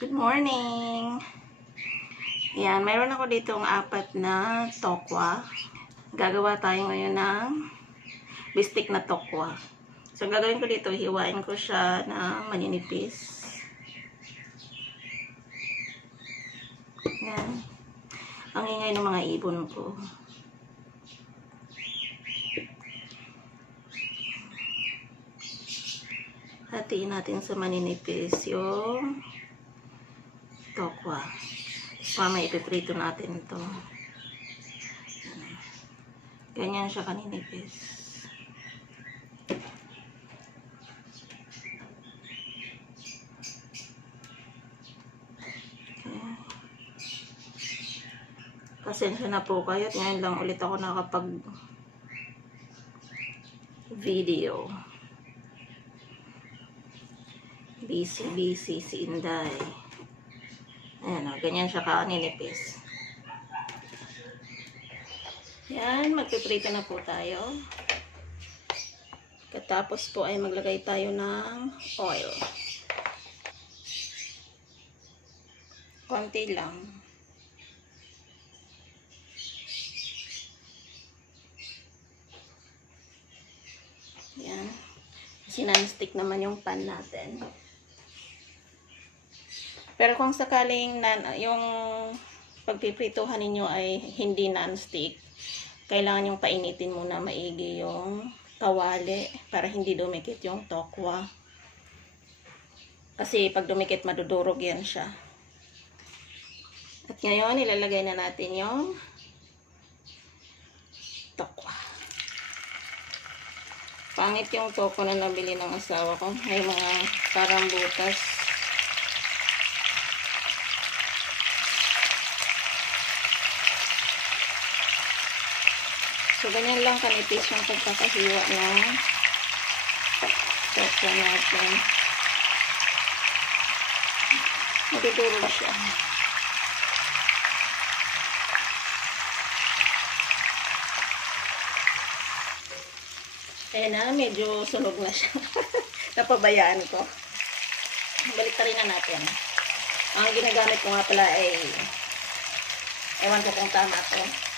Good morning! Yan, mayroon ako ditong 4 na tokwa. Gagawa tayo ngayon ng bistik na tokwa. So, gagawin ko dito, hiwain ko siya na maninipis. Yan. Ang ingay ng mga ibon ko. Hatiin natin sa maninipis yung tokwa. Mamaya ipiprito natin ito. Ganyan siya kaninipis. Okay. Pasensya na po kayo at ngayon lang ulit ako nakapag video. Busy si Inday. Ayan o, ganyan siya kaninipis. Yan, magpiprito na po tayo. Katapos po ay maglagay tayo ng oil. Konti lang. Yan. Sinanstick naman yung pan natin. Pero kung sakaling yung pagpiprituhan ninyo ay hindi non-stick, kailangan yung painitin muna maigi yung kawali para hindi dumikit yung tokwa. Kasi pag dumikit, madudurog yan siya. At ngayon, ilalagay na natin yung tokwa. Pangit yung tokwa na nabili ng asawa ko. May mga parang butas. So, ganyan lang kanipis yung pagkakahiwa ng tokwa natin. Madudurog siya. Ayan na, medyo sunog na siya. Napabayaan ko. Balik pa rin na natin. Ang ginagamit ko nga pala ay ewan ko kung tama to.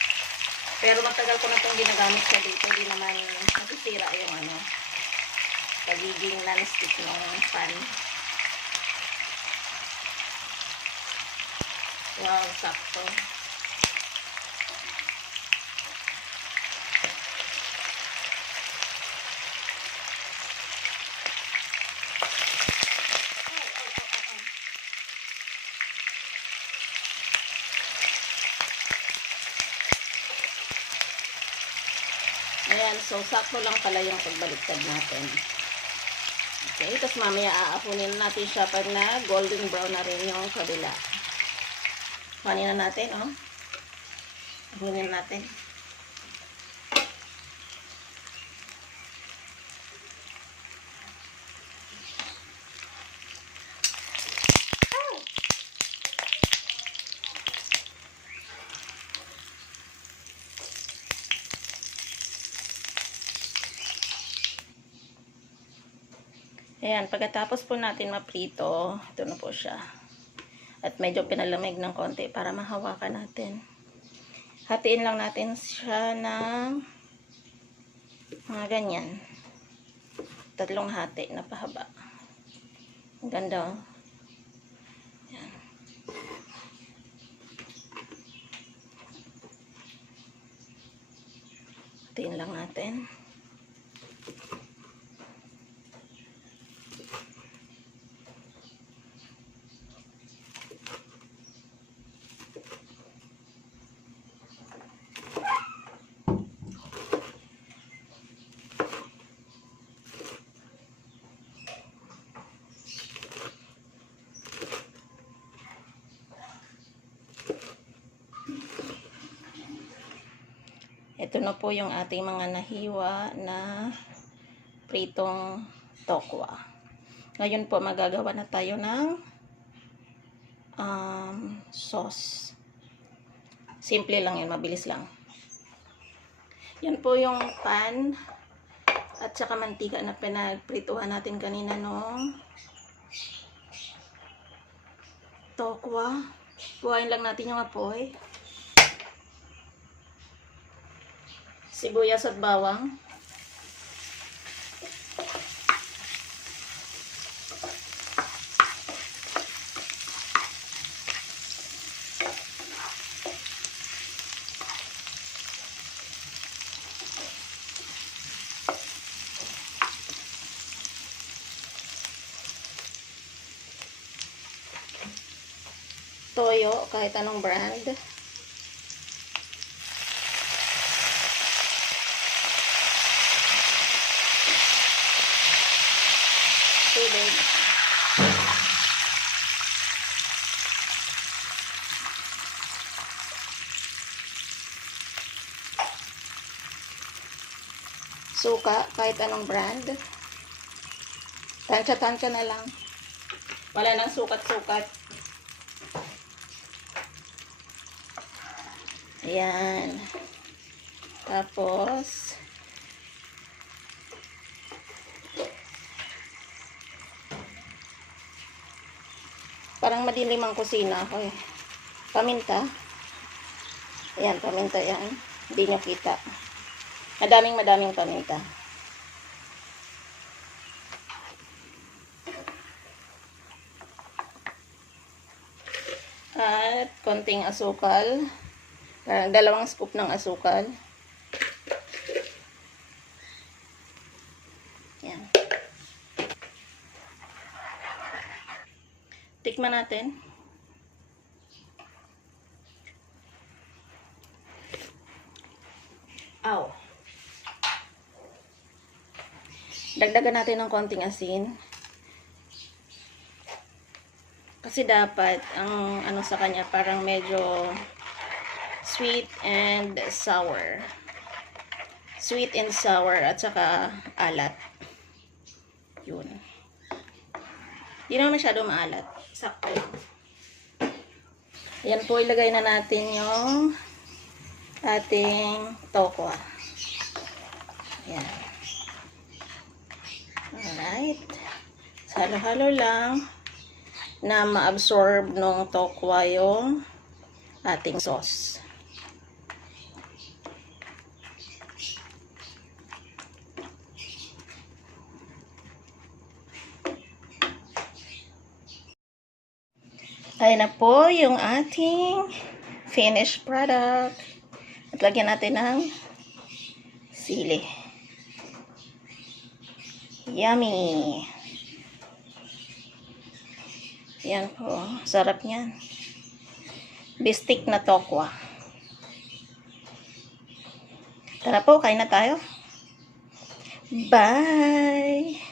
Pero matagal ko na itong ginagamit sa dito. Hindi naman nasisira yung pagiging non-stick ng pan. Wow, sakto. Ayan, so sakto lang pala yung pagbaliktad natin. Okay, tapos mamaya aapunin natin siya pag na golden brown na rin yung kabila. Kunin na natin, oh. Apunin natin. Ayan, pagkatapos po natin maprito, ito na po siya. At medyo pinalamig ng konti para mahawakan natin. Hatiin lang natin siya ng mga ganyan. 3 hati na pahaba. Ang ganda, oh. Ayan. Hatiin lang natin. Ito na po yung ating mga nahiwa na pritong tokwa. Ngayon po magagawa na tayo ng sauce. Simple lang yun, mabilis lang. Yan po yung pan at saka mantika na pinagprituhan natin kanina, no? tokwa. Buhayin lang natin yung apoy. Sibuyas at bawang. Toyo, kahit anong brand. Tubig. Suka, kahit anong brand. Tansya-tansya na lang. Wala nang sukat-sukat. Ayan. Tapos, parang madilim ang kusina ko eh. Paminta. Ayan, paminta yan. Hindi nyo kita. Madaming paminta. At konting asukal. Parang 2 scoop ng asukal. Yan. Tikman natin. Aw. Dagdagan natin ng konting asin. Kasi dapat ang ano sa kanya parang medyo sweet and sour. Sweet and sour at saka alat. Yun. Hindi naman masyado maalat. Sakto lang. Yan po, ilagay na natin yung ating tokwa. Yan. Alright. Halo-halo lang na ma-absorb nung tokwa yung ating sauce. Ayan na po yung ating finished product. At lagyan natin ng sili. Yummy! Yan po. Sarap niyan. Bistik na tokwa. Tara po, kain na tayo. Bye!